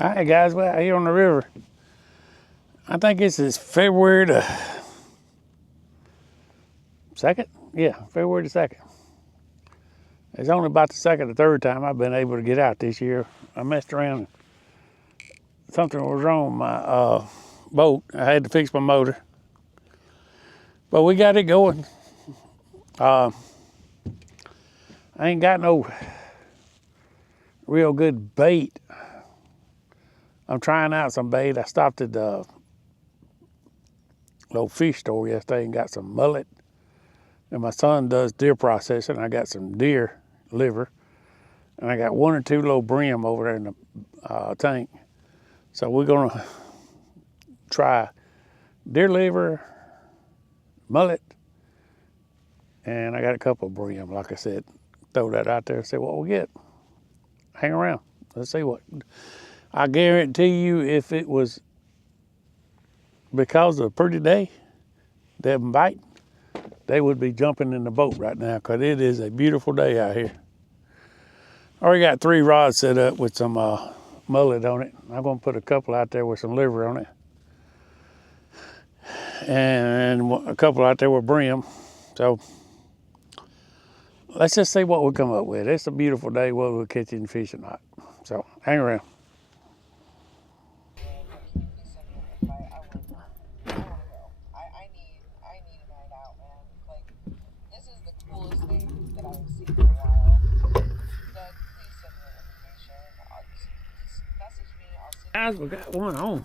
All right, guys, we're out here on the river. I think this is February the 2nd. Yeah, February the 2nd. It's only about the second or third time I've been able to get out this year. I messed around. Something was wrong with my boat. I had to fix my motor. But we got it going. I ain't got no real good bait. I'm trying out some bait. I stopped at the little fish store yesterday and got some mullet. And my son does deer processing. I got some deer liver. And I got 1 or 2 little brim over there in the tank. So we're gonna try deer liver, mullet, and I got a couple of brim, like I said. Throw that out there and see what we get. Hang around. Let's see what. I guarantee you, if it was because of a pretty day, them biting, they would be jumping in the boat right now, because it is a beautiful day out here. I already got 3 rods set up with some mullet on it. I'm gonna put a couple out there with some liver on it, and a couple out there with brim. So let's just see what we come up with. It's a beautiful day, whether we're catching fish or not. So hang around. Guys, we got one on. I'm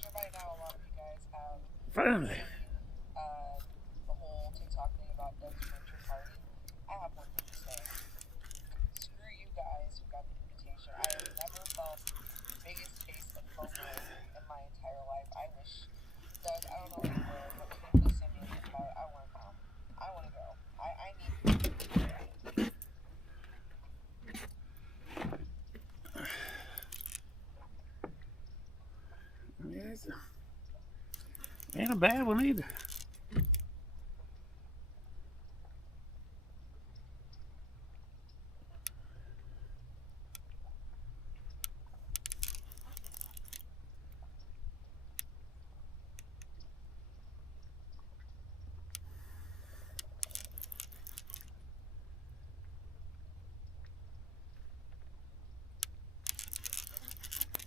sure by now a lot of you guys have finally the whole TikTok thing about Doug's furniture party. I have one for this day. Screw you guys who got the invitation. I have never felt the biggest taste of FOMO in my entire life. I wish, Doug, I don't know where you were, but can you please send me an invite? I want to come. I want to go. I need to. Ain't a bad one either.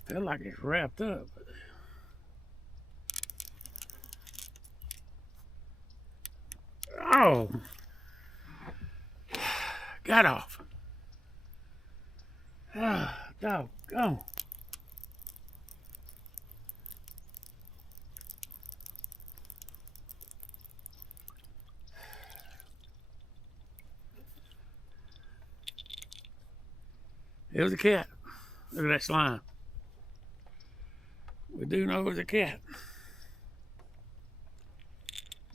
Feel like it's wrapped up. Oh, got off. Ah, doggone. It was a cat. Look at that slime. We do know it was a cat.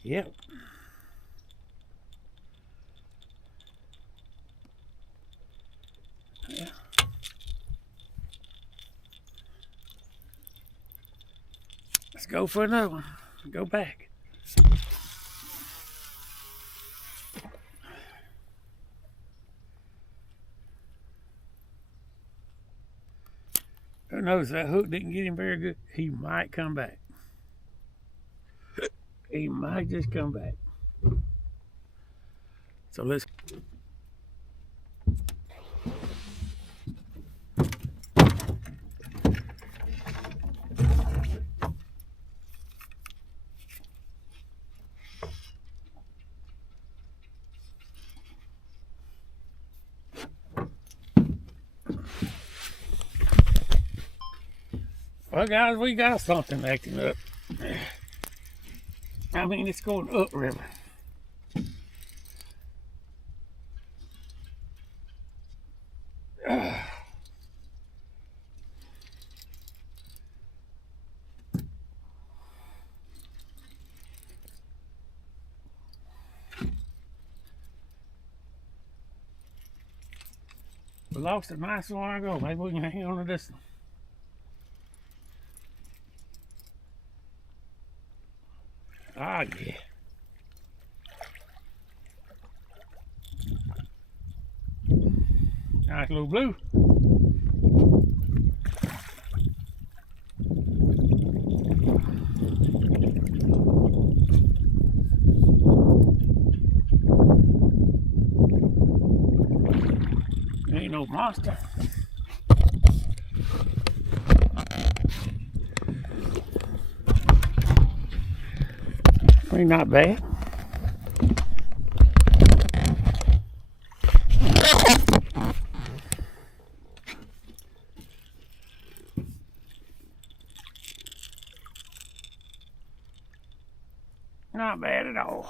Yep. Yeah. Let's go for another one. Go back. Who knows, that hook didn't get him very good. He might come back. He might just come back. So let's. Well, guys, we got something acting up. I mean, it's going upriver. We lost a nice one ago. Maybe we can hang on to this one. Ah, yeah. Nice little blue. old monster. I mean, not bad. Not bad at all.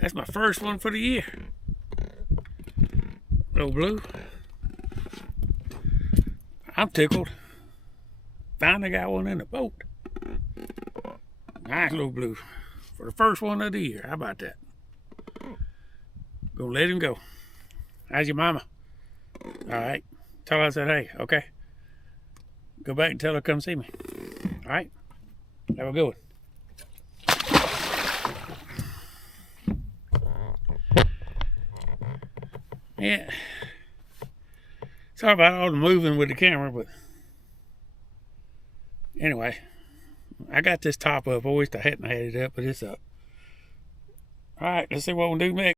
That's my first one for the year. Little blue. I'm tickled. Finally got one in the boat. Nice little blue. For the first one of the year. How about that? Gonna let him go. How's your mama? Alright. Tell her I said hey, okay? Go back and tell her come see me. Alright? Have a good one. Yeah. Sorry about all the moving with the camera, but anyway, I got this top up. I wish I hadn't had it up, but it's up. All right, let's see what we'll do next.